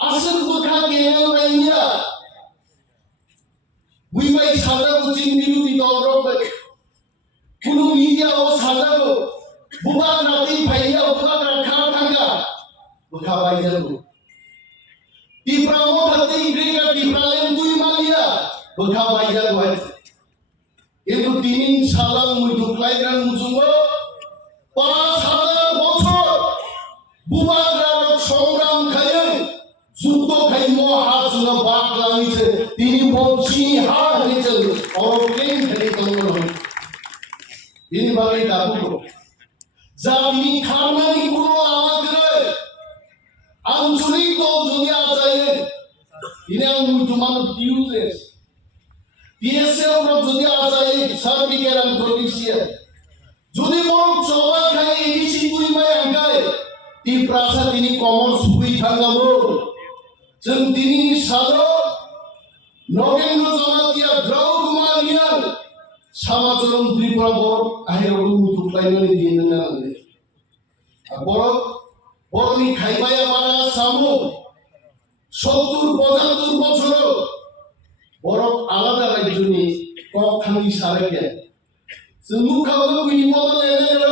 asal bukan kenal mainnya buibai sadar kucing biru di dorong baik kuno media o sadar bukan nanti bayar bukan rakam tangga bukan bayar bu di pramo hati mereka di pralem tu imalia bukan bayar bu itu dinin salam muncul kelahiran muncul 5,000 বছর বুবাগরা সংগ্রাম খাইয়ে যুদ্ধ খাই মহাজুল বাগলামিছে তিনি বংশী হার হয়েছেন অরকেন ফেলে কলম তিনি বাড়ি দাবু যা তিনি খামানি কোনো আমাদের আঞ্চলিক দল যদি আচাইয়ে তিনি মুজুমান দিউজেস পিএসএ ওরা যদি আচাই সার্বিকের আন্তর্জাতিক যদি বড় চবা খাই ইসি দুই মাই আঙ্গাই তি প্রাসা তিনি কমন সুই থাঙ্গাবো जों दिनै सादो नगेन्द्र जमातिया द्रौ कुमारिया समाजरम त्रिपुरा बर आहिराव मुथुख्लायनानै दिननो नांगौ बर'नि खायबाया बारा सामु 70-75 বছর বড় আলাদা রাজ্যনি কখানি সারাকে जों मुखाबो बिनि मदल एमएलए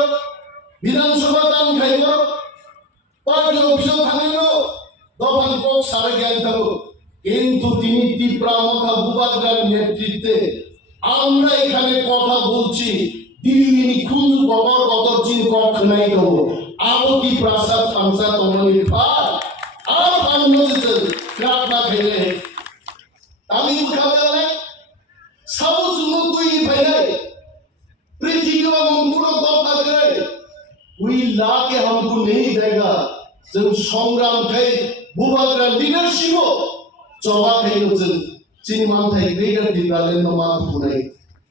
বিধানসভা দান খাইব পার্টি অফিসে থাকলো দফান কক সারা জ্ঞান থাকো কিন্তু তিনি তীব্রামথা বুবাগরার নেতৃত্বে আমরা এখানে কথা বলছি দিল্লি খুঁজ বগর বদরচিন কক নাই দেব আবতি প্রাসাদ পাংসা তমনি পার আর পান্নজিতে ক্রাপনা খেলে আমি উঠাবে সাবু সুমু তুই ভাইলাই पृथ्वी का मंगुरो दफा करे कोई ला के हमको नहीं देगा जों संग्राम खाई बुबाग्रा लीडरशिप चौबा खाई जों चिनिमान थाई ग्रेटर दिबाले नमा फुनाय